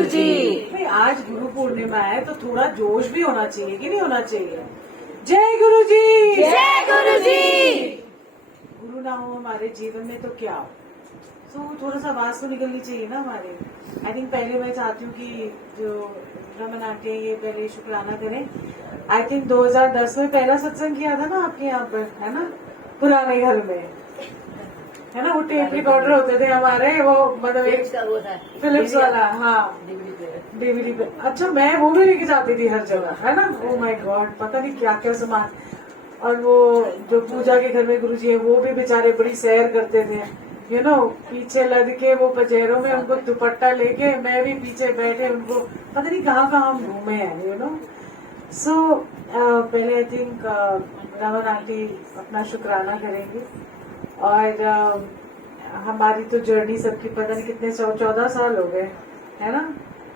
गुरुजी। भाई आज गुरु पूर्णिमा है तो थोड़ा जोश भी होना चाहिए कि नहीं होना चाहिए। जय गुरुजी। जय गुरुजी। गुरु ना हो हमारे जीवन में तो क्या हो। तो थोड़ा सा आवाज तो निकलनी चाहिए ना हमारे। आई थिंक पहले मैं चाहती हूँ कि जो रमन आंटी ये पहले शुक्राना करें। आई थिंक 2010 में पहला सत्संग किया था ना आपके यहाँ पर, है ना, पुराने घर में, है ना। वो टेप रिकॉर्डर होते थे हमारे, वो मतलब एक फिलिप्स वाला, हाँ, डीवीडी पे। अच्छा, मैं वो भी लेके जाती थी हर जगह, है ना। ओ माय गॉड, पता नहीं क्या क्या सामान। और वो जो पूजा के घर में गुरुजी है वो भी बेचारे बड़ी सैर करते थे, यू नो, पीछे लद के वो पजेरों में उनको दुपट्टा लेके, मैं भी पीछे बैठे, उनको पता नहीं कहाँ कहाँ हम घूमे हैं, यू नो। सो पहले आई थिंक रमन आंटी अपना शुक्राना करेंगे। और हमारी तो जर्नी सबकी पता नहीं कितने 14 साल हो गए, है ना।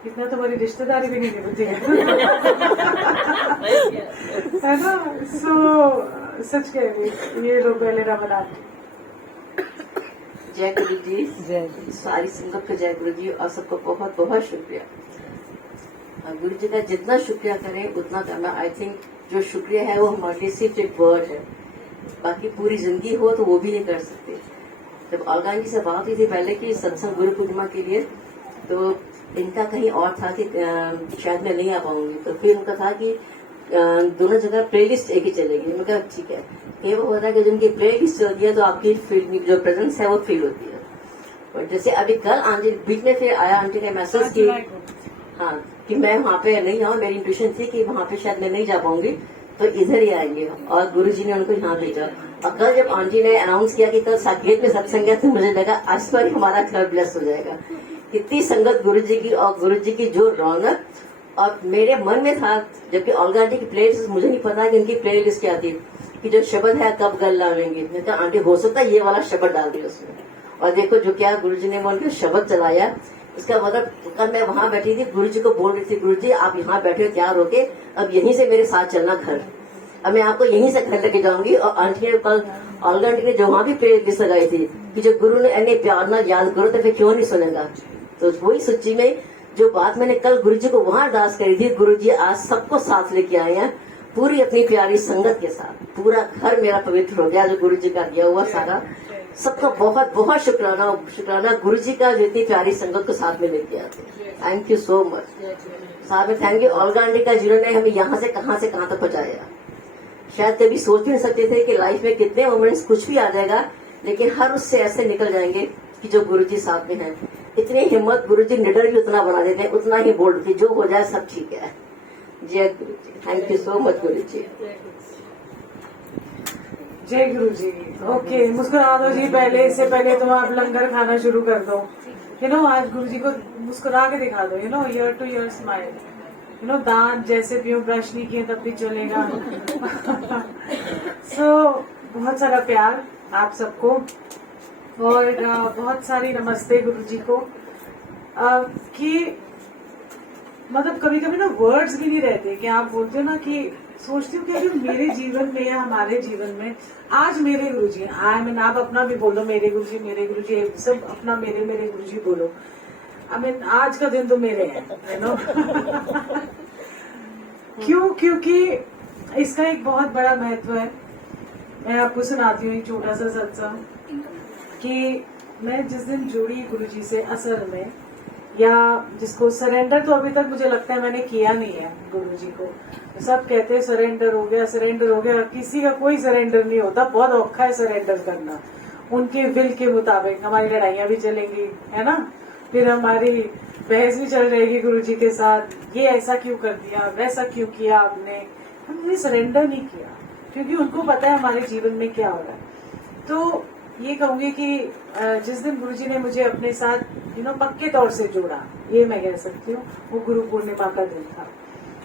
इतना तो हमारी रिश्तेदारी भी नहीं निभती है है ना। सो सच कह रही, ये लोग पहले रमन आंटी। जय गुरु जी। जय सारी संगत को जय गुरु जी और सबको बहुत बहुत शुक्रिया। गुरु जी का जितना शुक्रिया करें उतना करना। आई थिंक जो शुक्रिया है वो हमारे लिए सिर्फ एक वर्ड है, बाकी पूरी जिंदगी हो तो वो भी नहीं कर सकते। जब अलगा जी से बात हुई थी पहले की सत्संग गुरु पूर्णिमा के लिए, तो इनका कहीं और था कि शायद मैं नहीं आ पाऊंगी, तो फिर उनका था कि दोनों जगह प्लेलिस्ट एक ही चलेगी। मैं कहा ठीक है। ये वो होता है कि जिनकी प्लेलिस्ट चलती है तो आपकी जो प्रेजेंस है वो फील होती है। और जैसे अभी कल आंटी बीच में फिर आया, आंटी ने मैसेज की, हाँ, कि मैं वहाँ पे नहीं आऊँ, मेरी इंट्यूशन थी कि वहाँ पे शायद मैं नहीं जा पाऊंगी, तो इधर ही आएंगे। और गुरुजी ने उनको यहाँ भेजा। और कल जब आंटी ने अनाउंस किया कि कल साकेत में सत्संग है, तो मुझे लगा आज पर हमारा घर ब्लेस हो जाएगा। कितनी संगत गुरुजी की, और गुरुजी की जो रौनक। और मेरे मन में था, जबकि ओल्गा आंटी की प्लेलिस्ट मुझे नहीं पता कि उनकी प्लेलिस्ट क्या थी, कि जो शब्द है कब गल डालेंगे। मैं कहा आंटी हो सकता है ये वाला शब्द डाल दिया उसमें। और देखो जो क्या गुरुजी ने उनके शब्द चलाया। इसका मतलब कल मैं वहां बैठी थी, गुरुजी को बोल रही थी, गुरुजी आप यहाँ बैठे हो तैयार होके, अब यहीं से मेरे साथ चलना घर, अब मैं आपको यहीं से घर लेके जाऊंगी। और आंटी ने कल ओल्गा आंटी ने जो वहां भी प्लेलिस्ट लगाई थी कि जो गुरु ने इन्हें प्यार न याद करो तो फिर क्यों नहीं सुनेगा। तो वही सच्ची में जो बात मैंने कल गुरुजी को वहां अरदास करी थी, गुरुजी आज सबको साथ लेके आए हैं, पूरी अपनी प्यारी संगत के साथ। पूरा घर मेरा पवित्र हो गया जो गुरुजी का दिया हुआ सारा। सबका बहुत बहुत शुक्राना, शुक्राना गुरुजी का जो इतनी प्यारी संगत को साथ में लेके आते हैं। Thank you so much. साथ में थैंक यू ओल्गा आंटी का, जिन्होंने हमें यहाँ से कहाँ तक पहुंचाया। शायद कभी सोच भी नहीं सकते थे कि लाइफ में कितने मोमेंट्स कुछ भी आ जाएगा, लेकिन हर उससे ऐसे निकल जाएंगे कि जो गुरुजी साथ में है। इतनी हिम्मत गुरुजी निडर भी उतना बना देते हैं, उतना ही बोल्ड थी, जो हो जाए सब ठीक है। जय गुरुजी। थैंक यू सो मच गुरुजी। जय गुरुजी। ओके, मुस्कुरा दो जी पहले, इससे पहले तुम आप लंगर खाना शुरू कर दो। यू नो, आज गुरुजी को मुस्कुरा के दिखा दो, you know, year two year smile. You know, दांत जैसे भी ब्रश नहीं किए तब भी चलेगा। सो बहुत सारा प्यार आप सबको, और बहुत सारी नमस्ते गुरुजी को। कि मतलब कभी कभी ना वर्ड्स भी नहीं रहते कि आप बोलते हो ना, कि सोचती हूँ कि अभी मेरे जीवन में या हमारे जीवन में आज मेरे गुरुजी, आई मीन आप अपना भी बोलो मेरे गुरुजी सब अपना मेरे गुरुजी बोलो। आई मीन आज का दिन तो मेरे हैं, यू नो। क्यों? क्योंकि इसका एक बहुत बड़ा महत्व है। मैं आपको सुनाती हूँ एक छोटा सा सत्संग, कि मैं जिस दिन जुड़ी गुरुजी से असल में, या जिसको सरेंडर तो अभी तक मुझे लगता है मैंने किया नहीं है गुरुजी को। सब कहते हैं सरेंडर हो गया, किसी का कोई सरेंडर नहीं होता। बहुत औखा है सरेंडर करना। उनके विल के मुताबिक हमारी लड़ाइयां भी चलेंगी, है ना, फिर हमारी बहस भी चल रहेगी गुरुजी के साथ, ये ऐसा क्यों कर दिया, वैसा क्यों किया आपने। हमने सरेंडर नहीं किया, क्योंकि उनको पता है हमारे जीवन में क्या हो रहा है। तो ये कहूंगी कि जिस दिन गुरुजी ने मुझे अपने साथ पक्के तौर से जोड़ा, ये मैं कह सकती हूँ, वो गुरु पूर्णिमा का दिन था।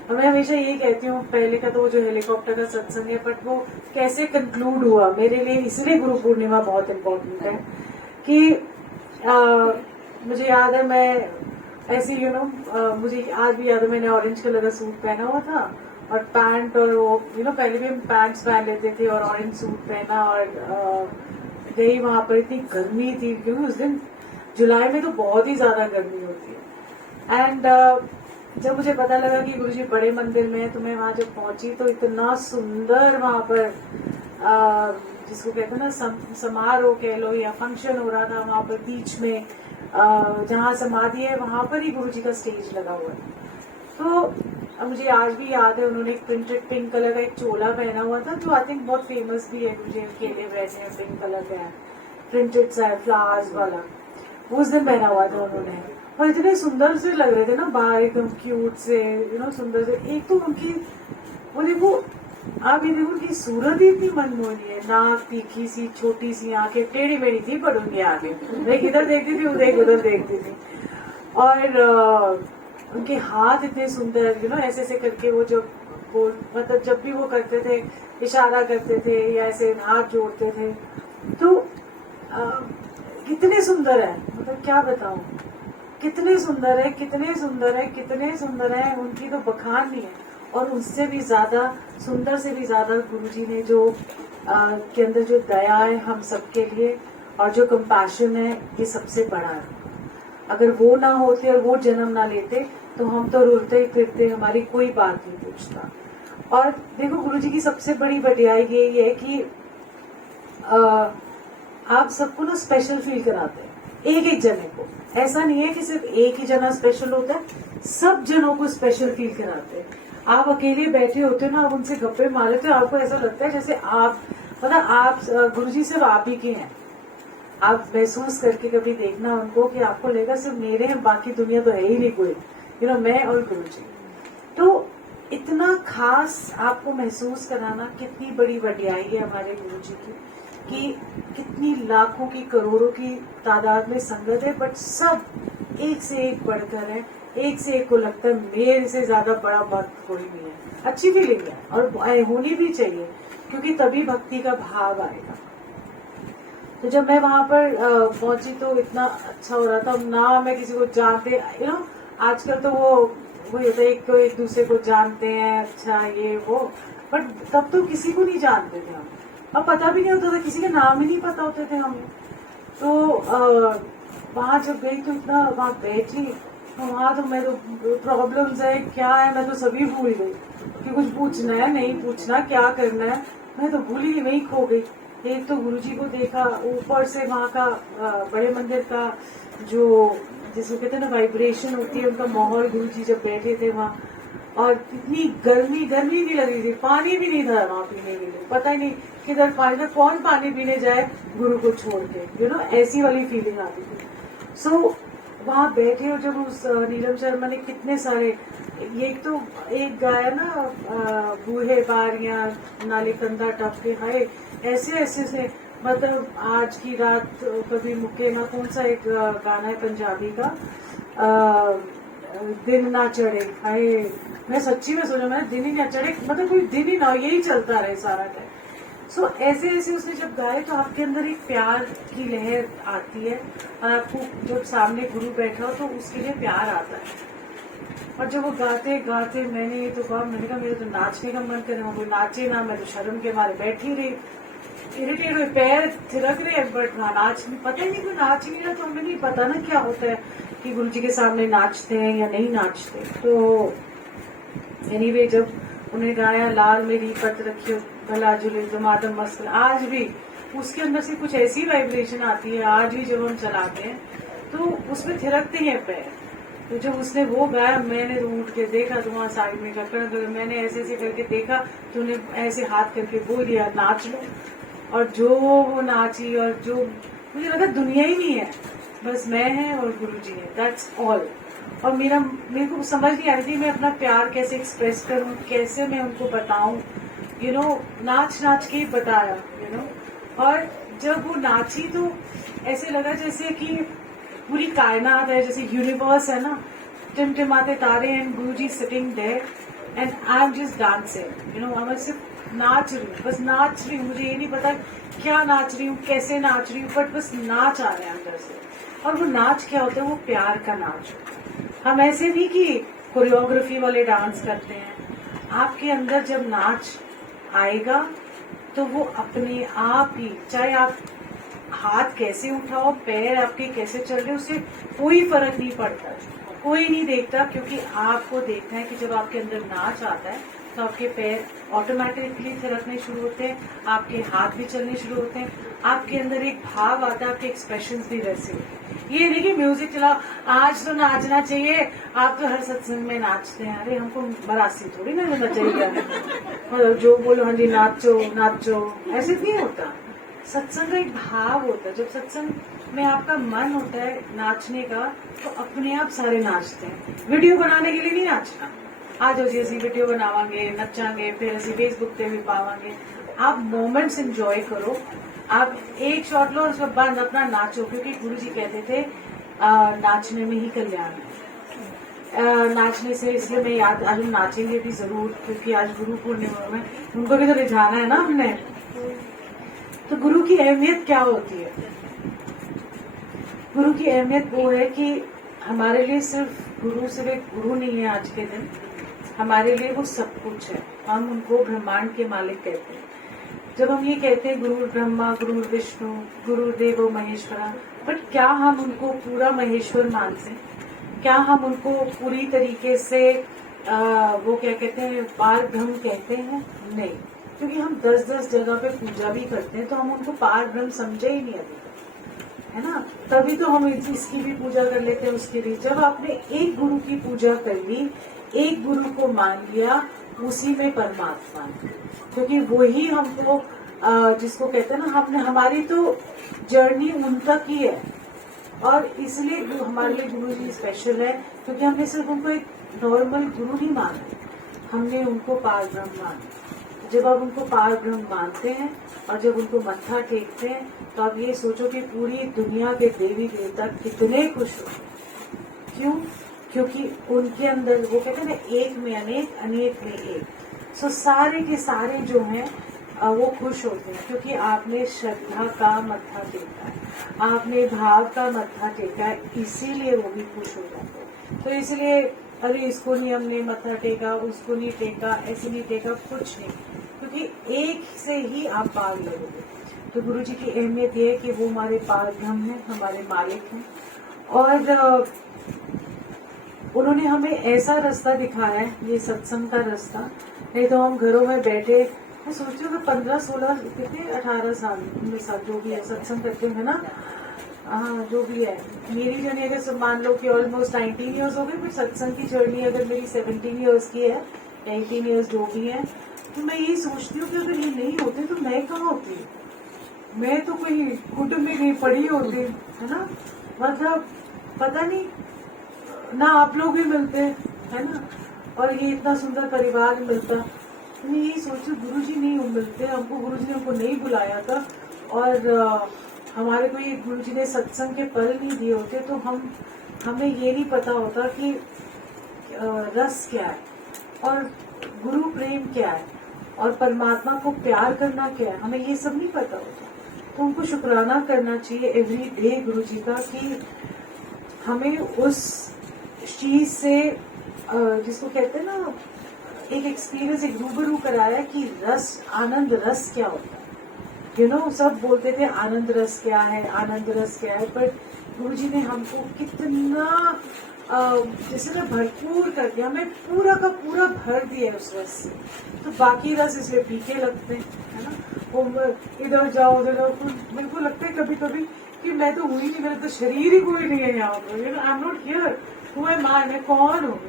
और मैं हमेशा ये कहती हूँ, पहले का तो वो जो हेलीकॉप्टर का सत्संग है, बट वो कैसे कंक्लूड हुआ मेरे लिए, इसलिए गुरु पूर्णिमा बहुत इम्पोर्टेंट है। कि मुझे याद है, मैं ऐसे मुझे आज भी याद है, मैंने ऑरेंज कलर का सूट पहना हुआ था, और पैंट, और वो पहले भी हम पैंट्स पहन लेते थे, और ऑरेंज सूट पहना, और गई वहां पर। इतनी गर्मी थी, क्योंकि उस दिन जुलाई में तो बहुत ही ज्यादा गर्मी होती है। एंड जब मुझे पता लगा कि गुरुजी बड़े मंदिर में है, तो मैं वहां जब पहुंची तो इतना सुंदर वहां पर जिसको कहते हैं ना समारोह कह लो या फंक्शन हो रहा था वहां पर बीच में, जहाँ समाधि है वहां पर ही गुरुजी का स्टेज लगा हुआ है। तो अब मुझे आज भी याद है, उन्होंने एक प्रिंटेड पिंक कलर का एक चोला पहना हुआ था, जो आई थिंक बहुत फेमस भी है, मुझे केले वैसे हैं पिंक कलर का है, प्रिंटेड सा फ्लावर्स वाला, वो उस दिन पहना हुआ था उन्होंने। और इतने सुंदर से लग रहे थे ना बाहर, एकदम क्यूट से, सुंदर से। एक तो उनकी वो देखो, आप ये देखो उनकी सूरत ही इतनी मनमोहनी है, नाक तीखी सी, छोटी सी आंखें, टेढ़ी मेढ़ी थी पर उनकी आंखें, एक इधर देखती थी उधर देखती थी। और उनके हाथ इतने सुंदर, ऐसे ऐसे करके वो मतलब जब भी वो करते थे, इशारा करते थे या ऐसे हाथ जोड़ते थे, तो कितने सुंदर है, मतलब क्या बताऊं, कितने सुंदर है, कितने सुंदर है, कितने सुंदर है, उनकी तो बखान नहीं है। और उससे भी ज्यादा सुंदर से भी ज्यादा गुरुजी ने जो के अंदर जो दया है हम सबके लिए, और जो कंपैशन है, ये सबसे बड़ा है। अगर वो ना होते और वो जन्म ना लेते तो हम तो रुलते ही फिरते, हमारी कोई बात नहीं पूछता। और देखो गुरुजी की सबसे बड़ी बढ़ियाई यही है कि आप सबको ना स्पेशल फील कराते हैं, एक एक जने को। ऐसा नहीं है कि सिर्फ एक ही जना स्पेशल होता है, सब जनों को स्पेशल फील कराते हैं। आप अकेले बैठे होते हो ना, आप उनसे गप्पे मारे तो आपको ऐसा लगता है जैसे आप गुरुजी सिर्फ आप ही के हैं। आप महसूस करके कभी देखना उनको कि आपको लगेगा सिर्फ मेरे हैं, बाकी दुनिया तो है ही नहीं कोई, मैं और गुरुजी। तो इतना खास आपको महसूस कराना कितनी बड़ी बढ़ियाई है हमारे गुरुजी की, कि कितनी लाखों की करोड़ों की तादाद में संगत है, बट सब एक से एक बढ़कर है, एक से एक को लगता है मेरे से ज्यादा बड़ा भक्त कोई नहीं है। अच्छी फीलिंग है और होनी भी चाहिए, क्योंकि तभी भक्ति का भाव आएगा। तो जब मैं वहां पर पहुंची तो इतना अच्छा हो रहा था ना, मैं किसी को जानते, आजकल तो वो होता है एक दूसरे को जानते हैं, अच्छा ये वो, बट तब तो किसी को नहीं जानते थे हम, अब पता भी नहीं होता था, किसी के नाम ही नहीं पता होते थे हमें। तो वहां जब गई तो इतना वहां बैठी, तो वहां तो मैं तो प्रॉब्लम्स है क्या है, मैं तो सभी भूल गई कि कुछ पूछना है नहीं पूछना, क्या करना है, मैं तो भूल ही वही खो गई। एक तो गुरुजी को देखा, ऊपर से वहां का बड़े मंदिर का जो जिसको कहते हैं ना वाइब्रेशन होती है, उनका माहौल, गुरुजी जब बैठे थे वहां, और इतनी गर्मी नहीं लग रही थी, पानी भी नहीं था वहां पीने के लिए, पता ही नहीं किधर पानी था, कौन पानी पीने जाए गुरु को छोड़ के, ऐसी वाली फीलिंग आती थी। सो वहां बैठे, और जब उस नीलम शर्मा ने कितने सारे, ये तो एक गाया ना बूहे बारियां नाले कंधा टपके, हाय ऐसे ऐसे से, मतलब आज की रात कभी मुके ना, कौन सा एक गाना है पंजाबी का, दिन ना चढ़े, हाय मैं सच्ची में सोचा, मैं दिन ही ना चढ़े, मतलब कोई दिन ही ना, यही चलता रहे सारा टाइम। सो ऐसे ऐसे उसने जब गाए तो आपके अंदर एक प्यार की लहर आती है, और आपको जब सामने गुरु बैठा हो तो उसके लिए प्यार आता है। और जब वो गाते गाते मैंने ये तो कहा, मैंने कहा मेरे तो नाचने का मन करे, कोई नाचे ना, मैं तो शर्म के मारे बैठी रही, इरिटेट हुए, पैर थिरक रहे, बट नाच पता ही नहीं, कोई नाच नहीं रहा, तो हमें नहीं पता ना क्या होता है कि गुरुजी के सामने नाचते हैं या नहीं नाचते। तो एनीवे जब उन्हें गाया लाल मेरी पत रखियो भला जुले जमादम मस्त, आज भी उसके अंदर से कुछ ऐसी वाइब्रेशन आती है, आज भी जब हम चलाते हैं तो उसमें थिरकते हैं पैर। तो जब उसने वो गाया, मैंने तो उठ के देखा तो वहाँ साइड में कर मैंने ऐसे ऐसे करके देखा, तो उन्हें ऐसे हाथ करके बोल दिया नाच लो, और जो वो नाची, और जो मुझे लगा दुनिया ही नहीं है, बस मैं है और गुरुजी है, दैट्स ऑल। और मेरे को समझ नहीं आ रही थी मैं अपना प्यार कैसे एक्सप्रेस करूं, कैसे मैं उनको बताऊं, नाच नाच के ही बताया, और जब वो नाची तो ऐसे लगा जैसे कि पूरी कायनात है, जैसे यूनिवर्स है ना, टिमटिमाते तारे, and Guruji sitting there and I am just dancing, मैं सिर्फ नाच रही हूँ, बस नाच रही हूँ, मुझे ये नहीं पता क्या नाच रही हूँ, कैसे नाच रही हूँ, बट बस नाच आ रहा है अंदर से। और वो नाच क्या होता है, वो प्यार का नाच होता है। हम ऐसे नहीं कि कोरियोग्राफी वाले डांस करते हैं, आपके अंदर जब नाच आएगा तो वो अपने आप ही, चाहे आप हाथ कैसे उठाओ, पैर आपके कैसे चल रहे, उससे कोई फर्क नहीं पड़ता। कोई नहीं देखता, क्योंकि आपको देखना है कि जब आपके अंदर नाच आता है तो आपके पैर ऑटोमेटिकली थिरकने शुरू होते हैं, आपके हाथ भी चलने शुरू होते हैं, आपके अंदर एक भाव आता है, आपके एक्सप्रेशंस भी वैसे होते हैं। ये नहीं कि म्यूजिक चला आज तो नाचना चाहिए, आप तो हर सत्संग में नाचते हैं, अरे हमको मरासी थोड़ी ना देना चाहिए, मतलब जो बोलो हाँ जी नाचो नाचो, ऐसे नहीं होता। सत्संग का एक भाव होता है, जब सत्संग में आपका मन होता है नाचने का तो अपने आप सारे नाचते हैं। वीडियो बनाने के लिए नहीं नाचना, आज जी ਅਸੀਂ वीडियो बनावांगे नचांगे फिर ਅਸੀਂ फेसबुक पे भी पावांगे। आप मोमेंट्स एंजॉय करो, आप एक शॉट लो उसके बाद अपना नाचो, क्योंकि गुरु जी कहते थे नाचने में ही कल्याण है। नाचने से इसलिए मैं याद, आज हम नाचेंगे भी जरूर, क्योंकि आज गुरु पूर्णिमा में उनको भी तो रिझाना है ना हमने। तो गुरु की अहमियत क्या होती है? गुरु की अहमियत वो है कि हमारे लिए सिर्फ गुरु सिर्फ एक गुरु नहीं है, आज के दिन हमारे लिए वो सब कुछ है। हम उनको ब्रह्मांड के मालिक कहते हैं। जब हम ये कहते हैं गुरु ब्रह्मा गुरु विष्णु गुरुदेवो महेश्वरा, बट क्या हम उनको पूरा महेश्वर मानते हैं? क्या हम उनको पूरी तरीके से वो क्या कहते हैं पार ब्रह्म कहते हैं? नहीं, क्योंकि हम 10-10 जगह पे पूजा भी करते हैं तो हम उनको पार ब्रह्म समझे ही नहीं अभी तक, है ना। तभी तो हम इसकी भी पूजा कर लेते हैं, उसकी भी। जब आपने एक गुरु की पूजा कर ली, एक गुरु को मान लिया, उसी में परमात्मा है, क्योंकि वही हमको जिसको कहते हैं ना, हमने हमारी तो जर्नी उन तक ही है। और इसलिए हमारे लिए गुरु जी स्पेशल है, क्योंकि हमने सिर्फ उनको एक नॉर्मल गुरु नहीं माना, हमने उनको पार ब्रह्म माना। जब आप उनको पार ब्रह्म मानते हैं और जब उनको मत्था टेकते हैं तो आप ये सोचो कि पूरी दुनिया के देवी देवता कितने खुश हो। क्यों? क्योंकि उनके अंदर वो कहते हैं ना, एक में अनेक अनेक में एक। सो सारे के सारे जो हैं वो खुश होते हैं, क्योंकि आपने श्रद्धा का मत्था टेका है, आपने भाव का मत्था टेका है, इसीलिए वो भी खुश हो जाते हैं। तो इसलिए अरे इसको नहीं हमने मत्था टेका, उसको नहीं टेका, ऐसे नहीं टेका, कुछ नहीं, क्योंकि एक से ही आप पार लगोगे। तो गुरु जी की अहमियत ये है कि वो हमारे पार ब्रह्म है, हमारे मालिक हैं, और उन्होंने हमें ऐसा रास्ता दिखाया है, ये सत्संग का रास्ता। नहीं तो हम घरों में बैठे, मैं सोचती हूँ 15-16 कितने 18 साल मेरे साथ जो भी है सत्संग करते हैं ना, हाँ जो भी है। मेरी जर्नी अगर मान लो कि ऑलमोस्ट 19 ईयर्स हो गए, फिर सत्संग की जर्नी अगर मेरी 17 ईयर्स की है, 18 ईयर्स जो भी है, तो मैं यही सोचती हूँ कि अगर ये नहीं होते तो मैं कहाँ होती, मैं तो कोई गुड में नहीं पड़ी होती, है ना। मतलब पता नहीं ना आप लोग भी मिलते है ना, और ये इतना सुंदर परिवार मिलता। मैं यही सोचती हूँ गुरु जी नहीं मिलते हमको, गुरु जी ने हमको नहीं बुलाया था, और हमारे को ये गुरु जी ने सत्संग के पल नहीं दिए होते तो हमें ये नहीं पता होता कि रस क्या है और गुरु प्रेम क्या है और परमात्मा को प्यार करना क्या है, हमें ये सब नहीं पता होता। तो उनको शुक्राना करना चाहिए एवरी डे गुरु जी का, कि हमें उस चीज से जिसको कहते हैं ना, एक एक्सपीरियंस, एक रूबरू कराया कि रस, आनंद रस क्या होता है। सब बोलते थे आनंद रस क्या है, आनंद रस क्या है, पर गुरु जी ने हमको कितना जैसे ना भरपूर करके हमें पूरा का पूरा भर दिया उस रस से। तो बाकी रस इसलिए फीके लगते हैं, है ना। वो इधर जाओ उधर जाओ, मेरे को लगता है कभी कभी कि मैं तो हुई नहीं, मेरा तो शरीर ही कोई नहीं है यहाँ पर, आई एम नॉट हियर, मैं कौन हूँ,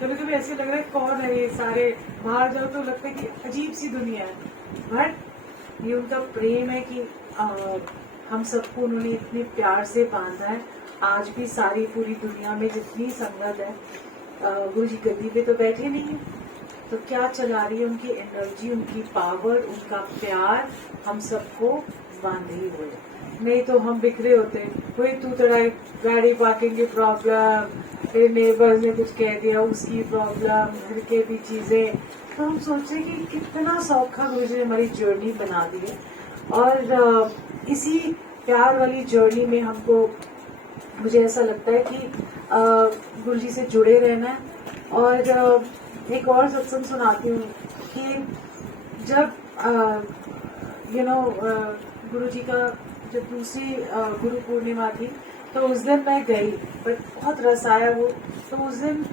कभी कभी ऐसे लग रहा है कौन है ये सारे। बाहर जाओ तो लगता है कि अजीब सी दुनिया है, बट ये उनका प्रेम है कि हम सबको उन्होंने इतने प्यार से बांधा है। आज भी सारी पूरी दुनिया में जितनी संगत है, गुरु जी गद्दी पे तो बैठे नहीं है, तो क्या चला रही है उनकी एनर्जी, उनकी पावर, उनका प्यार हम सबको बांधे ही हुए। नहीं तो हम बिखरे होते, कोई तू तड़ाई, गाड़ी पार्किंग की प्रॉब्लम, फिर नेबर्स ने कुछ कह दिया उसकी प्रॉब्लम, घर के भी चीजें। तो हम सोचे कि कितना सौखा गुरु जी ने हमारी जर्नी बना दी है, और इसी प्यार वाली जर्नी में हमको, मुझे ऐसा लगता है कि गुरु जी से जुड़े रहना है। और एक और सत्संग सुनाती हूँ कि जब गुरु जी का जब दूसरी गुरु पूर्णिमा थी तो उस दिन मैं गई, बट बहुत रस आया वो। तो उस दिन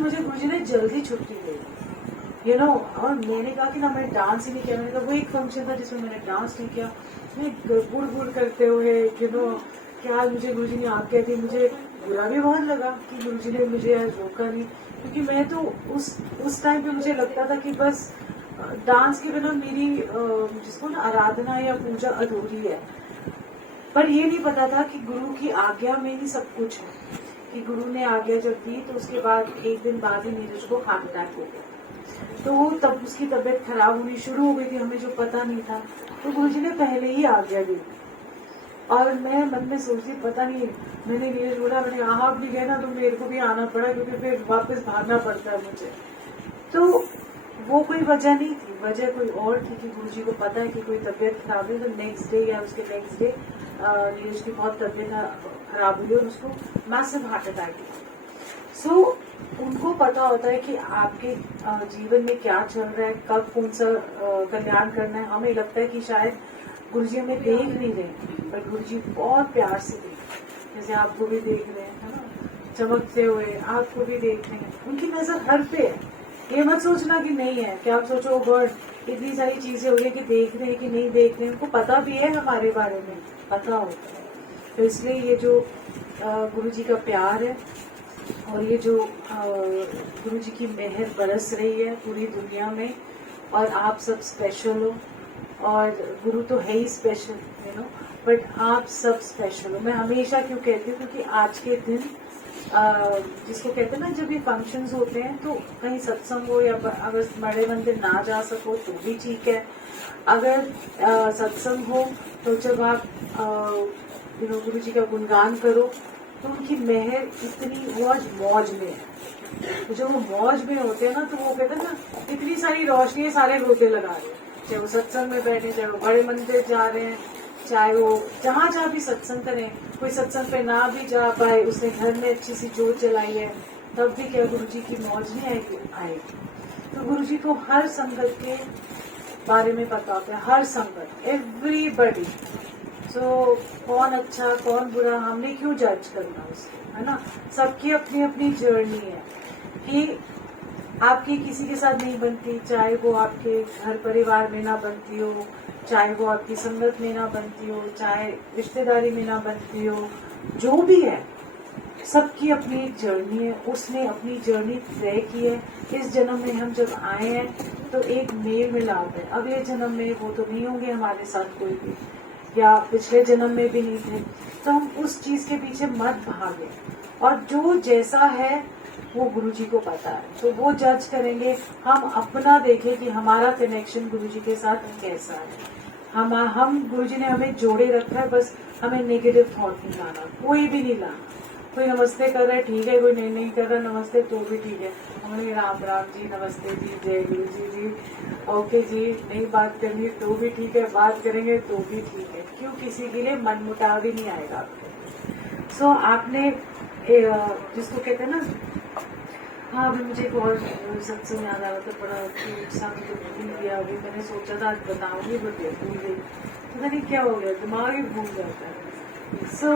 मुझे गुरुजी ने जल्दी छुट्टी दी, और मैंने कहा कि ना मैं डांस ही नहीं किया। मैंने कहा वो एक फंक्शन था जिसमें मैंने डांस नहीं किया, मैं गुड़ गुड़ करते हुए क्या मुझे गुरुजी ने आज्ञा दी। मुझे बुरा भी बहुत लगा कि गुरुजी ने मुझे रोका नहीं, क्योंकि मैं तो उस टाइम पे मुझे लगता था कि बस डांस के बिना मेरी जिसको ना आराधना या पूजा अधूरी है। पर ये नहीं पता था कि गुरु की आज्ञा में ही सब कुछ है, कि गुरु ने आज्ञा जब दी तो उसके बाद एक दिन बाद ही नीरज को हार्ट अटैक हो गया। तो वो तब उसकी तबीयत खराब होनी शुरू हो गई थी, हमें जो पता नहीं था। तो गुरुजी ने पहले ही आज्ञा दी, और मैं मन में सोचती पता नहीं, मैंने नीरज बोला, मैंने आप भी गए ना तो मेरे को भी आना पड़ा, क्योंकि फिर वापस भागना पड़ता है मुझे। तो वो कोई वजह नहीं थी, वजह कोई और थी कि गुरुजी को पता है कि कोई तबीयत खराब है। तो नेक्स्ट डे या उसके नेक्स्ट डे नीरज की बहुत तबीयत खराब हुई और उसको मैसिव हार्ट अटैक हुआ। सो उनको पता होता है कि आपके जीवन में क्या चल रहा है, कब कौन सा कल्याण करना है। हमें लगता है कि शायद गुरुजी हमें देख नहीं रहे, पर गुरुजी बहुत प्यार से देख रहे हैं, जैसे आपको भी देख रहे हैं, है ना, चमकते हुए आपको भी देख रहे हैं। उनकी नजर हर पे है, ये मत सोचना कि नहीं है, कि आप सोचो गॉड इतनी सारी चीजें हो रही कि देख रहे हैं कि नहीं देख रहे हैं। उनको पता भी है हमारे बारे में, पता होता है। तो इसलिए ये जो गुरुजी का प्यार है और ये जो गुरुजी की मेहर बरस रही है पूरी दुनिया में, और आप सब स्पेशल हो, और गुरु तो है ही स्पेशल, बट आप सब स्पेशल हो। मैं हमेशा क्यों कहती हूँ, क्योंकि आज के दिन जिसको कहते हैं ना, जब ये फंक्शंस होते हैं तो कहीं सत्संग हो या अगर बड़े मंदिर ना जा सको तो भी ठीक है। अगर सत्संग हो तो जब आप गुरु जी का गुणगान करो तो उनकी मेहर इतनी, वो आज मौज में है। तो जब वो मौज में होते हैं ना, तो वो कहते हैं ना, इतनी सारी रोशनी सारे रोते लगा रहे हैं, चाहे वो सत्संग में बैठे, चाहे वो बड़े मंदिर जा रहे हैं, चाहे वो जहाँ भी सत्संग करें। कोई सत्संग पे ना भी जा पाए, उसने घर में अच्छी सी जोत जलाई है, तब भी क्या गुरुजी की मौज नहीं आएगी। तो गुरुजी को हर संगत के बारे में पता होता है, हर संगत, एवरीबडी। सो कौन अच्छा कौन बुरा, हमने क्यों जज करना उसको, है ना। सबकी अपनी अपनी जर्नी है कि आपकी किसी के साथ नहीं बनती, चाहे वो आपके घर परिवार में ना बनती हो, चाहे वो आपकी संगत में ना बनती हो, चाहे रिश्तेदारी में ना बनती हो, जो भी है सबकी अपनी एक जर्नी है। उसने अपनी जर्नी तय की है। इस जन्म में हम जब आए हैं तो एक मेल मिलाप है। अगले जन्म में वो तो नहीं होंगे हमारे साथ कोई भी, या पिछले जन्म में भी नहीं थे। तो हम उस चीज के पीछे मत भागे, और जो जैसा है वो गुरुजी को पता है, तो वो जज करेंगे। हम अपना देखें कि हमारा कनेक्शन गुरुजी के साथ कैसा है। हम गुरुजी ने हमें जोड़े रखा है, बस हमें नेगेटिव थॉट नहीं लाना, कोई भी नहीं लाना। कोई नमस्ते कर रहा है ठीक है, कोई नहीं कर रहा नमस्ते तो भी ठीक है। हमने राम राम जी, नमस्ते जी, जय गुरु जी, ओके जी, नहीं बात करनी तो भी ठीक है, बात करेंगे तो भी ठीक है। क्यों किसी के लिए मनमुटाव ही नहीं आएगा आपको। सो आपने जिसको कहते हैं ना, हाँ अभी मुझे एक और सत्संग याद आ रहा था, बड़ा उत्साह में तो भूल गया। अभी मैंने सोचा था आज बताऊंगी, बट भूल गई, पता नहीं क्या हो गया, दिमाग ही भूल जाता है। सो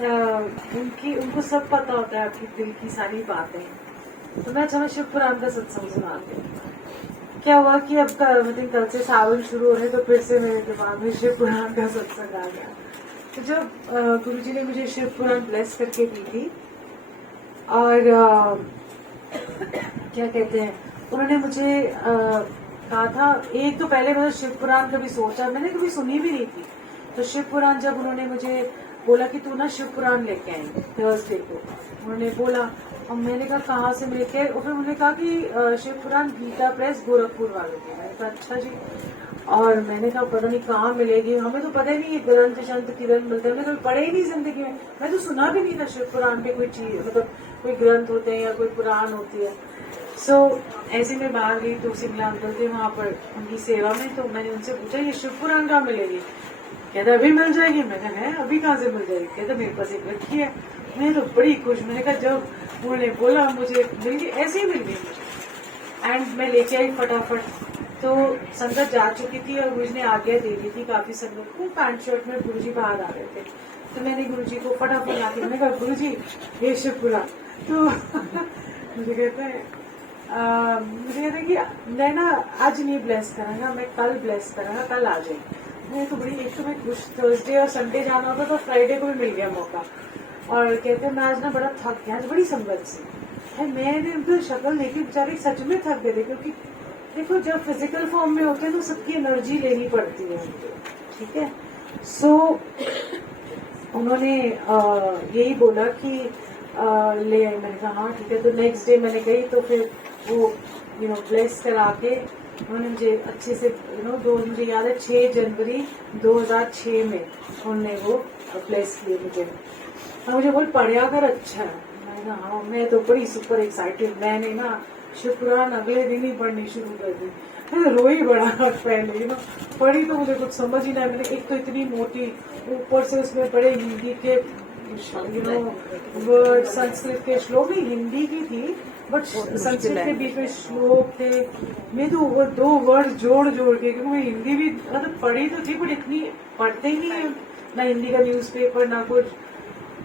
उनको सब पता होता है आपकी दिल की सारी बातें। तो मैं चलो शिव पुराण का सत्संग सुनाती हूँ। क्या हुआ कि अब मतलब कल से सावन शुरू हो रहे, तो फिर से मेरे दिमाग में शिव पुराण का सत्संग आ गया। तो जब गुरुजी ने मुझे शिव पुराण ब्लेस करके दी थी, और क्या कहते हैं, उन्होंने मुझे कहा था, एक तो पहले मैंने शिव पुराण कभी सोचा, मैंने कभी सुनी भी नहीं थी। तो शिव पुराण जब उन्होंने मुझे बोला कि तू ना शिव पुराण लेके आई थर्सडे को, उन्होंने बोला, और मैंने कहा कहाँ से लेके आए, और फिर उन्होंने कहा कि शिव पुराण गीता प्रेस गोरखपुर वालों की। मैंने कहा अच्छा जी, और मैंने कहा पता नहीं कहाँ मिलेगी, हमें तो पता ही नहीं है ग्रंथ शंत किरण मिलते हैं, हमने कभी पढ़े ही नहीं जिंदगी में। मैं तो सुना भी नहीं था शिव पुराण पे कोई चीज, मतलब कोई ग्रंथ होते हैं या कोई पुराण होती है। सो ऐसे में बाहर गई तो सिमला अंकल थे वहां पर उनकी सेवा में, तो मैंने उनसे पूछा ये शिव पुराण कहाँ मिलेगी। कहते अभी मिल जाएगी। मैं कहा है अभी कहाँ से मिल जाएगी। कहते मेरे पास एक रखी है। मैं तो बड़ी खुश, मैंने कहा जब उन्होंने बोला मुझे मिल गई, ऐसे ही मिल गई मुझे, एंड मैं लेके आई फटाफट। तो संगत जा चुकी थी और गुरुजी ने आज्ञा दे दी थी काफी संगत को, पैंट शर्ट में गुरुजी बाहर आ रहे थे। तो मैंने गुरुजी को फटाफट लाके मैंने कहा गुरुजी ये शिवपुरा तो मुझे कहते हैं कि मैं ना आज नहीं ब्लेस करांगा, मैं कल ब्लेस करांगा, कल आ जाए। मैं तो बड़ी एक तो मैं खुश, थर्सडे और संडे जाना होता तो फ्राइडे को भी मिल गया मौका। और कहते हैं मैं आज ना बड़ा थक गया, आज बड़ी संगत से है। मैंने उनकी शक्ल देखी, बेचारे सच में थक गए थे, क्योंकि देखो जब फिजिकल फॉर्म में होते हैं तो सबकी एनर्जी लेनी पड़ती है उनको, ठीक है। सो उन्होंने यही बोला कि ले आई। मैंने कहा हाँ ठीक है। तो नेक्स्ट डे मैंने गई तो फिर वो ब्लेस करा के उन्होंने मुझे अच्छे से मुझे याद है 6 जनवरी 2006 में उन्होंने वो ब्लेस किए मुझे। और मुझे बहुत पढ़िया कर अच्छा है। मैंने कहा हाँ, मैं तो बड़ी सुपर एक्साइटेड। मैंने ना शिवपुराण अगले दिन ही पढ़नी शुरू कर दी। मैं रोई बड़ा पहले पढ़ी तो मुझे कुछ समझ ही नहीं। मैंने एक तो इतनी मोटी, ऊपर से उसमें बड़े हिंदी के वर्ड, संस्कृत के श्लोक, नहीं हिंदी की थी बट संस्कृत के बीच में श्लोक थे। मैं तो वो 2 वर्ड जोड़ जोड़ के, क्योंकि मैं हिंदी भी मतलब पढ़ी तो थी बट इतनी पढ़ते ही नहीं है ना, हिंदी का न्यूज़पेपर ना कुछ।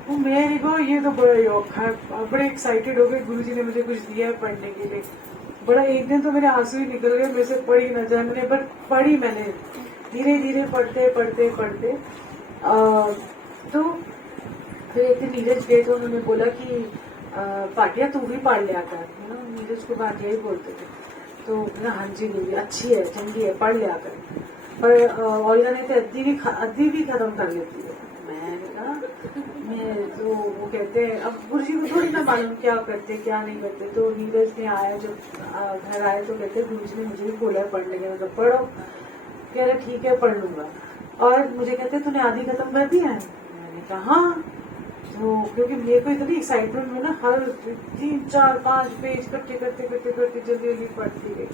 तो मेरे को ये तो बड़ा औखा है। बड़े एक्साइटेड हो गए, गुरुजी ने मुझे कुछ दिया है पढ़ने के लिए। बड़ा एक दिन तो मेरे आंसू ही निकल गए, मेरे से पढ़ी न जाए। मैंने बट पढ़ी, मैंने धीरे धीरे पढ़ते पढ़ते पढ़ते तो फिर एक दिन नीरज गए तो उन्होंने बोला कि पाटिया तू भी पढ़ लिया कर, नीरज को भाटिया ही बोलते थे। तो हाँ जी गुरुजी अच्छी है, चंगी है, पढ़ लिया कर। पर ओल्गा ने तो अद्धी भी खत्म कर लेती है। मैं तो वो कहते हैं अब गुरुजी को थोड़ी ना मालूम क्या करते क्या नहीं करते। तो नीरज ने आया, जब घर आए तो कहते गुरुजी ने मुझे भी बोला है पढ़ने के, मतलब पढ़ो। कह रहे ठीक है पढ़ लूंगा। और मुझे कहते तूने आधी खत्म कर दिया है? मैंने कहा हाँ। तो क्योंकि मेरे को इतनी एक्साइटमेंट में ना हर 3, 4, 5 पेज इकट्ठे करते जल्दी जल्दी पढ़ती गई।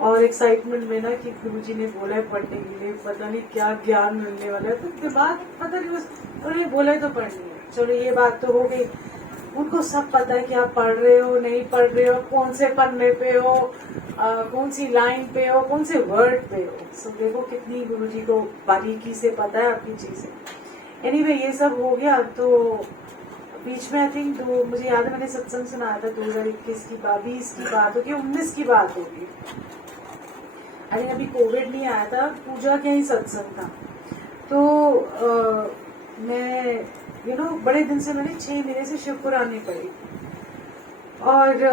और एक्साइटमेंट में ना कि गुरुजी ने बोला है पढ़ने के लिए, पता नहीं क्या ज्ञान मिलने वाला है। तो दिमाग पता नहीं, बस उन्होंने बोला है तो पढ़नी है। चलो ये बात तो हो गई। उनको सब पता है कि आप पढ़ रहे हो नहीं पढ़ रहे हो, कौन से पन्ने पे हो, कौन सी लाइन पे हो, कौन से वर्ड पे हो। सो देखो कितनी गुरुजी को बारीकी से पता है आपकी चीजें। एनीवे ये सब हो गया। तो बीच में आई थिंक मुझे याद है मैंने सत्संग सुनाया था 2021 की बात, 20 की बात होगी, 19 की बात होगी। अरे अभी कोविड नहीं आया था, पूजा का ही सत्संग था। तो मैं बड़े दिन से मैंने 6 महीने से शिवपुराण नहीं पढ़ी। और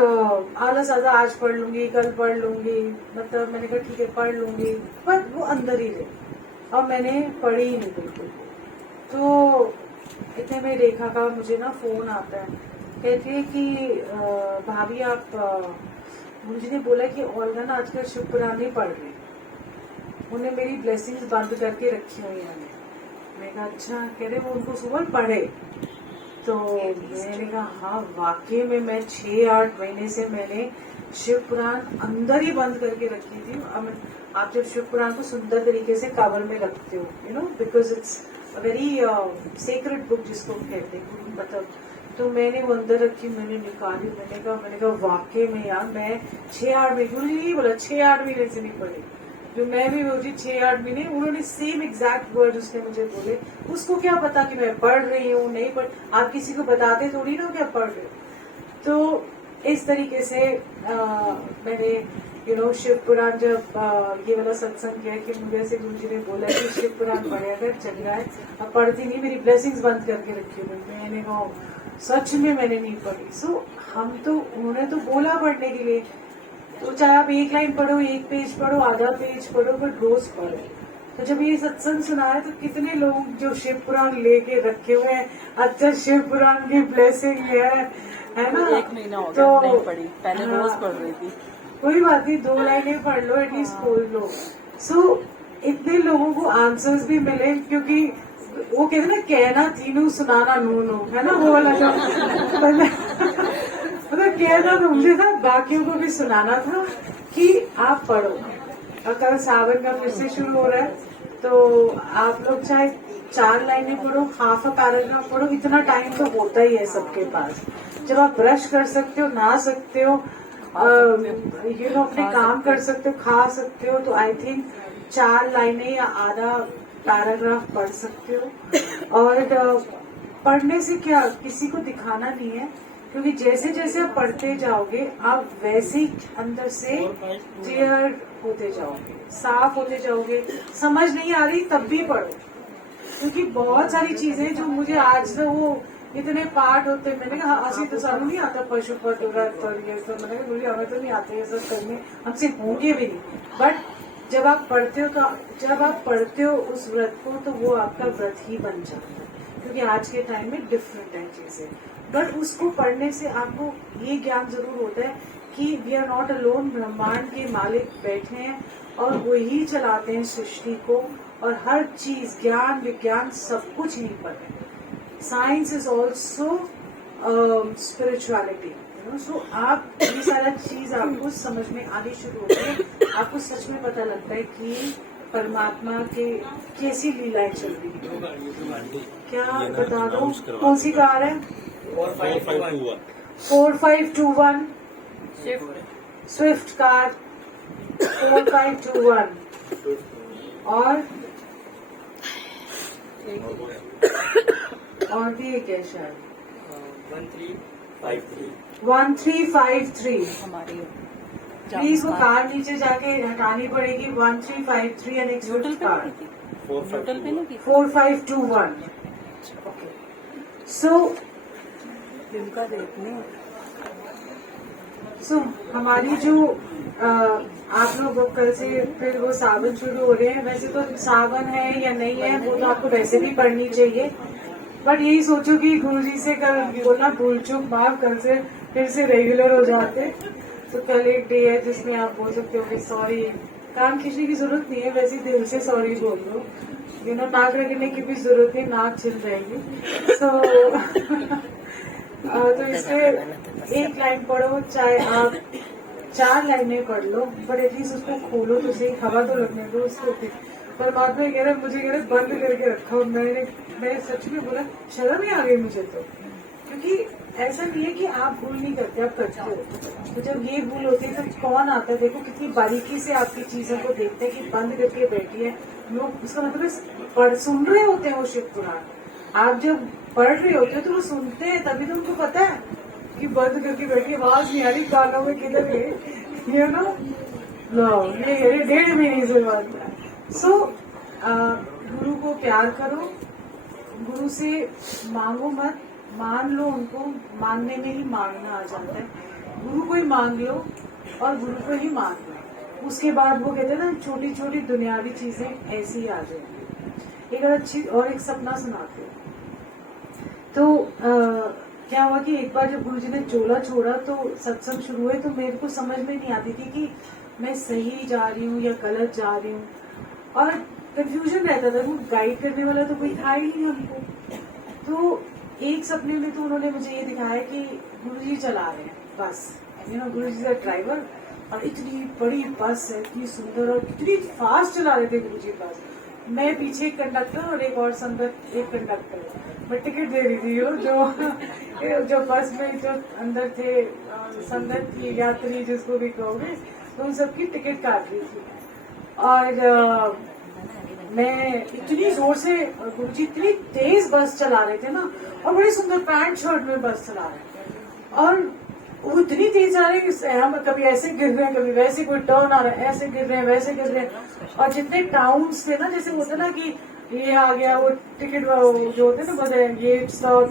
आलस आता आज पढ़ लूंगी, कल पढ़ लूंगी, मतलब मैंने कहा ठीक है पढ़ लूंगी, पर वो अंदर ही रही और मैंने पढ़ी ही नहीं बिल्कुल। तो इतने में रेखा का मुझे ना फोन आता है, कहती है कि भाभी आप मुझे ने बोला कि ओल्गा ना आजकल शिवपुराण नहीं पढ़ रही, उन्हें मेरी ब्लेसिंग्स बंद करके रखी हुई है। मैंने कहा अच्छा। कह रहे वो उनको सुबह पढ़े। तो मैंने कहा हाँ वाकई में मैं 6-8 महीने से मैंने शिवपुराण अंदर ही बंद करके रखी थी। आप जब शिवपुराण को सुंदर तरीके से कवर में रखते हो because it's very sacred book जिसको कहते हैं, मतलब तो मैंने वो अंदर रखी, मैंने निकाली। मैंने कहा वाकई में यार मैं 6-8 महीने, गुरु जी बोला 6-8 महीने से नहीं पढ़ी। जो मैं भी बोली 6-8 महीने, उन्होंने सेम एग्जैक्ट वर्ड उसने मुझे बोले। उसको क्या पता कि मैं पढ़ रही हूँ नहीं पढ़, आप किसी को बताते थोड़ी ना क्या पढ़ रहे हो। तो इस तरीके से मैंने शिवपुराण जब ये वाला सत्संग किया कि मुझे ऐसे गुरु जी ने बोला कि शिवपुराण पढ़े अगर चल रहा है, अब पढ़ती नहीं, मेरी ब्लेसिंग्स बंद करके रखी हुई। मैंने कहा सच में मैंने नहीं पढ़ी। सो हम तो उन्होंने तो बोला पढ़ने के लिए, तो चाहे आप 1 लाइन पढ़ो, 1 पेज पढ़ो, आधा पेज पढ़ो, बट रोज पढ़ो। तो जब ये सत्संग सुना है तो कितने लोग जो शिवपुराण लेके रखे हुए हैं, अच्छा शिवपुराण की ब्लेसिंग है ना। 1 महीना हो गया नहीं पढ़ी, पहले रोज पढ़ रही थी। कोई बात नहीं, 2 लाइनें पढ़ लो, एटलीस्ट खोल लो। सो इतने लोगों को आंसर्स भी मिले, क्योंकि वो कहते ना कहना तीनों सुनाना नूनो, है ना वो वाला जो मतलब कहना तो मुझे था, बाकियों को भी सुनाना था कि आप पढ़ो। और कल सावन का फिर से शुरू हो रहा है, तो आप लोग चाहे 4 लाइनें पढ़ो, हाफ अ पैराग्राफ पढ़ो, इतना टाइम तो होता ही है सबके पास। जब आप ब्रश कर सकते हो, नहा सकते हो, अपने काम कर सकते हो, खा सकते हो, तो आई थिंक 4 लाइनें या आधा पैराग्राफ पढ़ सकते हो। और पढ़ने से क्या, किसी को दिखाना नहीं है, क्योंकि जैसे जैसे आप पढ़ते जाओगे आप वैसे ही अंदर से क्लियर होते जाओगे, साफ होते जाओगे। समझ नहीं आ रही तब भी पढ़ो, क्योंकि बहुत सारी चीजें जो मुझे आज से वो इतने पाठ होते, मैंने कहा असली तो सारू नहीं आता पशुपत व्रत और ये सब, मैंने कहा मुझे हमें तो नहीं आते ये सब करने, हमसे होंगे भी नहीं। बट जब आप पढ़ते हो तो जब आप पढ़ते हो उस व्रत को तो वो आपका व्रत ही बन जाता है, क्योंकि आज के टाइम में डिफरेंट है चीजें। बट उसको पढ़ने से आपको ये ज्ञान जरूर होता है कि वी आर नॉट अलोन, ब्रह्मांड के मालिक बैठे हैं और वही चलाते हैं सृष्टि को, और हर चीज, ज्ञान विज्ञान सब कुछ यहीं पर है। साइंस इज ऑल्सो स्पिरिचुअलिटी, सो आप ये सारा चीज आपको समझ में आनी शुरू होती है, आपको सच में पता लगता है कि परमात्मा के कैसी लीलाएं चल रही है। क्या बता दो कौन सी कार है? 4521 स्विफ्ट कार 4521। और भी एक है शायद 1353। हमारी प्लीज वो कार नीचे जाके हटानी पड़ेगी। 1353 एंड एक होटल स्विफ्ट पे कार नहीं की, होटल पे नहीं की। 4521। सो जिनका देखने हमारी जो आप लोग कल से फिर वो सावन शुरू हो रहे हैं। वैसे तो सावन है या नहीं है वो तो आपको वैसे भी पढ़नी चाहिए, बट यही सोचो कि गुरुजी से कल बोलना भूल चूक माफ, कल से फिर से रेगुलर हो जाते। तो कल एक डे है जिसमें आप बोल सकते हो कि सॉरी, कान खींचने की जरूरत नहीं है, वैसे दिल से सॉरी बोल दो, नाक रखने की भी जरूरत नहीं, नाक छिल जाएगी। तो इसमें एक लाइन पढ़ो, चाहे आप 4 लाइनें पढ़ लो, बट एटलीस्ट उसको खोलो तो सही, हवा तो लगने दो उसको। परमात्मा कह रहे मुझे कह रहे बंद करके रखा हूँ। मैंने सच में बोला, शर्म ही आ गई मुझे तो, क्योंकि ऐसा नहीं है कि आप भूल नहीं करते, आप करते हो। तो जब ये भूल होती है तो कौन आता है, देखो कितनी बारीकी से आपकी चीजों को देखते हैं कि बंद करके बैठी है लोग, उसका मतलब सुन रहे होते हैं वो शिव पुराण। आप जब पढ़ रहे होते हो तो वो सुनते हैं, तभी तो उनको पता है कि बंद करके बैठी, आवाज नहीं आ रही कानों में, किधर गए ये ना लो, ये 1.5 महीने से बात है। सो गुरु को प्यार करो, गुरु से मांगो मत, मान लो उनको, मांगने में ही मांगना आ जाता है। गुरु को ही मांग लो और गुरु को ही मांग लो, उसके बाद वो कहते हैं ना छोटी छोटी दुनियावी चीजें ऐसी आ जाएंगी। एक अच्छी और एक सपना सुनाते हो। तो क्या हुआ कि एक बार जब गुरुजी ने चोला छोड़ा तो सत्संग शुरू हुए, तो मेरे को समझ में नहीं आती थी कि मैं सही जा रही हूँ या गलत जा रही हूँ, और कंफ्यूजन रहता था। वो गाइड करने वाला तो कोई था ही नहीं हमको। तो एक सपने में तो उन्होंने मुझे ये दिखाया कि गुरुजी चला रहे हैं बस, गुरुजी का ड्राइवर, और इतनी बड़ी बस है, इतनी सुंदर, और कितनी फास्ट चला रहे थे गुरुजी बस। मैं पीछे एक कंडक्टर और एक और संगत, एक कंडक्टर, मैं टिकट दे रही थी। जो बस में जो अंदर थे संगत की यात्री जिसको भी कहोगे, तो उन सबकी टिकट काट रही थी। और मैं इतनी जोर से, गुरुजी इतनी तेज बस चला रहे थे ना, और बड़ी सुंदर पैंट शर्ट में बस चला रहे थे, और वो इतनी तेज आ रही है, हम कभी ऐसे गिर रहे हैं, कभी वैसे, कोई टर्न आ रहा है, ऐसे गिर रहे हैं, वैसे गिर रहे हैं। और जितने टाउन्स थे ना, जैसे होता ना कि ये आ गया, वो टिकट जो होते ना बोलते हैं ये स्टॉप,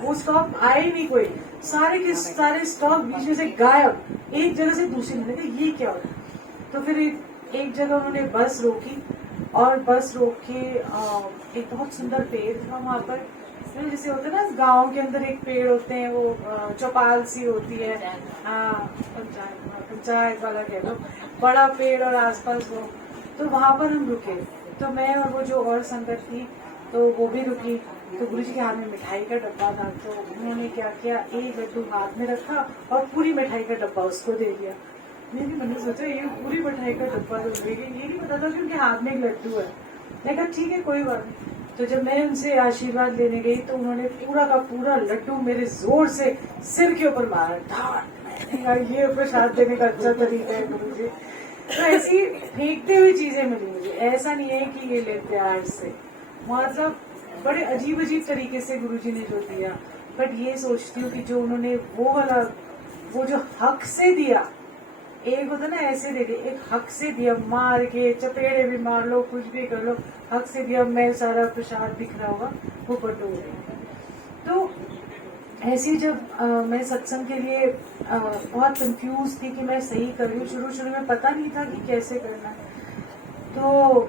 वो स्टॉप आए ही नहीं कोई, सारे के सारे स्टॉप बीच में से गायब, एक जगह से दूसरी में। ये क्या होता? तो फिर एक जगह उन्होंने बस रोकी, और बस रोक के एक बहुत सुंदर पेड़ था वहां पर, जैसे होता है ना गांव के अंदर एक पेड़ होते हैं, वो चौपाल सी होती है, पंचायत वाला कह दो, बड़ा पेड़ और आसपास वो। तो वहां पर हम रुके, तो मैं और वो जो और संगत थी तो वो भी रुकी। तो गुरुजी के हाथ में मिठाई का डब्बा था, तो उन्होंने क्या किया, एक लड्डू हाथ में रखा और पूरी मिठाई का डब्बा उसको दे दिया। मैंने सोचा ये पूरी मिठाई का डब्बा तो देगी, ये नहीं पता था कि उनके हाथ में एक लड्डू है। मैं कहा ठीक है कोई बात नहीं। तो जब मैं उनसे आशीर्वाद लेने गई तो उन्होंने पूरा का पूरा लड्डू मेरे जोर से सिर के ऊपर मारा, ढाट। ये प्रसाद देने का अच्छा तरीका है गुरुजी। तो ऐसी फेंकते हुए चीजें मिली मुझे, ऐसा नहीं है कि ये लेते आज से, मतलब बड़े अजीब अजीब तरीके से गुरुजी ने जो दिया। बट ये सोचती हूँ कि जो उन्होंने वो वाला, वो जो हक से दिया, एक होता ना ऐसे दे दिया, एक हक से दिया, मार के चपेड़े भी मार लो, कुछ भी कर लो, हक से दिया, मैं सारा प्रसाद दिख रहा होगा वो बटोर रहे हैं। तो ऐसी जब मैं सत्संग के लिए बहुत कंफ्यूज थी कि मैं सही कर रही हूँ, शुरू में पता नहीं था कि कैसे करना है, तो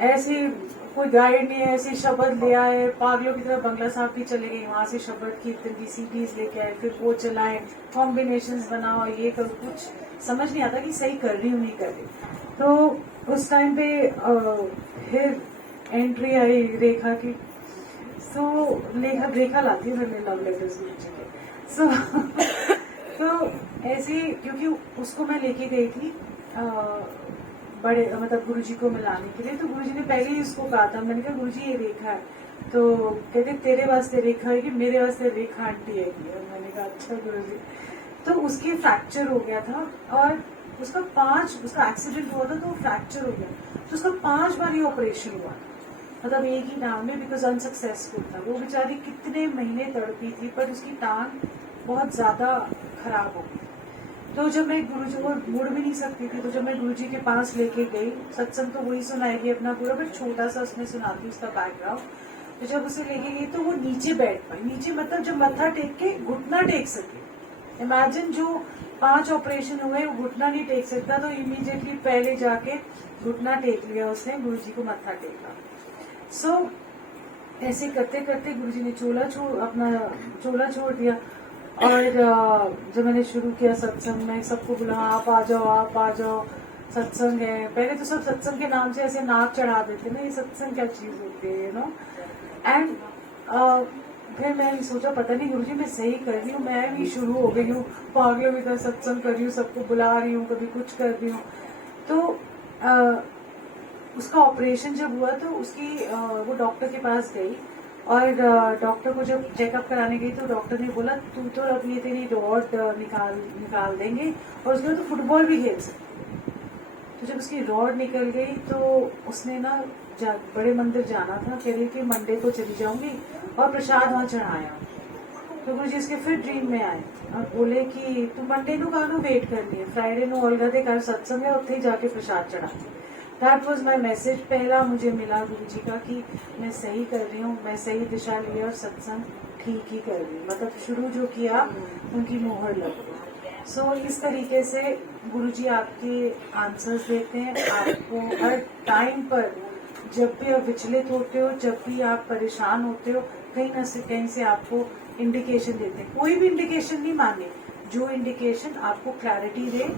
ऐसे कोई गाइड नहीं है, ऐसे शब्द ले आए, पागलों की तरह बंगला साहब भी चले गए, वहां से शब्द कीर्तन की सीडीज लेके आए, फिर वो चलाए, कॉम्बिनेशंस बनाओ, ये करो, कुछ समझ नहीं आता कि सही कर रही हूँ नहीं कर रही। तो उस टाइम पे फिर एंट्री आई रेखा की, सो रेखा लाती है मैंने लव लेटर्स गुरुजी के, सो तो ऐसे, क्योंकि उसको मैं लेके गई थी बड़े मतलब गुरुजी को मिलाने के लिए, तो गुरुजी ने पहले ही उसको कहा था, मैंने कहा गुरुजी ये रेखा है, तो कहते तेरे वास्ते रेखा है कि मेरे वास्ते रेखा आंटी है कि, और मैंने कहा अच्छा गुरुजी। तो उसके फ्रैक्चर हो गया था, और उसका एक्सीडेंट हुआ था तो फ्रैक्चर हो गया, तो उसका 5 बार ही ऑपरेशन हुआ, मतलब एक ही टांग में, बिकॉज अनसक्सेसफुल था। वो बेचारी कितने महीने तड़पी थी, पर उसकी टांग बहुत ज्यादा खराब हो गई। तो जब मैं गुरुजी को मुड़ भी नहीं सकती थी, तो जब मैं गुरुजी के पास लेके गई, सत्संग तो वही सुनाएगी अपना पूरा, बट छोटा सा उसमें सुनाती उसका बैकग्राउंड। तो जब उसे लेके गई तो वो नीचे बैठ पाई, नीचे मतलब जब मत्था टेक के घुटना टेक सके। इमेजिन जो 5 ऑपरेशन हुए वो घुटना नहीं टेक सकता, तो इमीडिएटली पहले जाके घुटना टेक लिया उसने, गुरुजी को मत्था टेका। सो ऐसे करते करते गुरुजी ने अपना चोला छोड़ दिया, और जब मैंने शुरू किया सत्संग में, सबको बोला आप आ जाओ सत्संग है। पहले तो सब सत्संग के नाम से ऐसे नाक चढ़ा देते ना, ये सत्संग क्या चीज होती है, यू नो। एंड फिर मैंने सोचा पता नहीं गुरुजी मैं सही कर रही हूँ, मैं भी शुरू हो गई हूँ, पागलों की तरह सत्संग कर रही हूँ, सबको बुला रही हूँ, कभी कुछ कर रही हूँ। तो उसका ऑपरेशन जब हुआ तो उसकी वो डॉक्टर के पास गई, और डॉक्टर को जब चेकअप कराने गई तो डॉक्टर ने बोला तू तो अब ये तेरी रॉड निकाल देंगे, और उसके बाद तो फुटबॉल भी खेल सकती। तो जब उसकी रॉड निकल गई तो उसने ना बड़े मंदिर जाना था, कह रही कि मंडे को चली जाऊंगी, और प्रसाद वहां चढ़ाया। तो गुरुजी इसके फिर ड्रीम में आए और बोले कि तू मंडे को कानू वेट करनी है, फ्राइडे को अलगा दे कर सत्संग है, उत्थे ही जाके प्रसाद चढ़ा। दैट वॉज माई मैसेज, पहला मुझे मिला गुरुजी का कि मैं सही कर रही हूँ, मैं सही दिशा ली और सत्संग ठीक ही कर रही, मतलब शुरू जो किया उनकी मोहर लग गई। सो इस तरीके से गुरुजी आपके आंसर्स देते हैं आपको हर टाइम पर, जब भी आप विचलित होते हो, जब भी आप परेशान होते हो, कहीं न से कहीं से आपको इंडिकेशन देते हैं। कोई भी इंडिकेशन नहीं माने, जो इंडिकेशन आपको क्लैरिटी दे,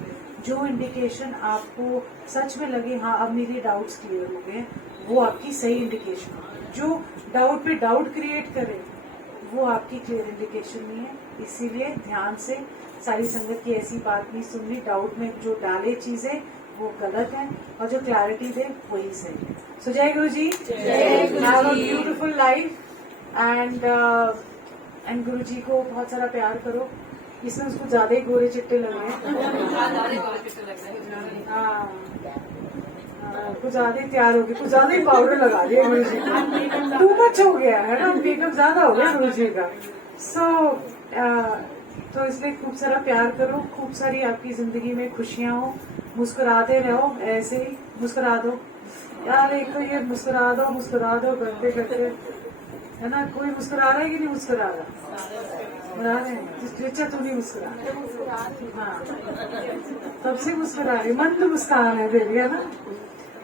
जो इंडिकेशन आपको सच में लगे हाँ अब मेरे डाउट्स क्लियर हो गए, वो आपकी सही इंडिकेशन है। जो डाउट पे डाउट क्रिएट करे वो आपकी क्लियर इंडिकेशन नहीं है। इसीलिए ध्यान से सारी संगत की ऐसी बात नहीं सुननी, डाउट में जो डाले चीजें वो गलत है, और जो क्लैरिटी दे वही सही है। सो जय Guru ji, have a beautiful life, and Guru ji को बहुत सारा प्यार करो। इसमें उसको ज्यादा ही गोरे चिट्टे लग रहे हैं, हाँ कुछ ज्यादा ही तैयार हो गई, कुछ ज्यादा ही पाउडर लगा दिया गुरु जी, टू मच हो गया है ना, मेकअप ज्यादा हो गया गुरु जी का। तो इसलिए खूब सारा प्यार करो, खूब सारी आपकी जिंदगी में खुशियां हो, मुस्कुराते रहो, ऐसे ही मुस्कुरा दो यार, एक तो ये मुस्कुरा दो करते करते, है ना। कोई मुस्कुरा रहा है कि नहीं मुस्कुरा रहा, मुस्कुरा रहे हैं, अच्छा तू नहीं मुस्कुरा, हाँ तब से मुस्कुरा रही, मंद मुस्कान है बेबी, है ना।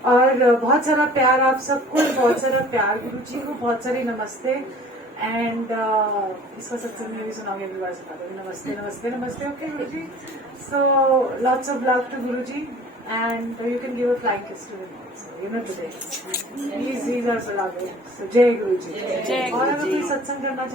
और बहुत सारा प्यार आप सबको, बहुत सारा प्यार गुरु जी को, बहुत सारे नमस्ते। एंड इसका सत्संग में भी सुनाओगे, अगली बार सुना दोगे, नमस्ते नमस्ते नमस्ते, okay Guru ji. So lots of love to Guru ji, and you can give a flying kiss to him also, you know today, please these are so love. So जय गुरु जी। और अगर कोई सत्संग करना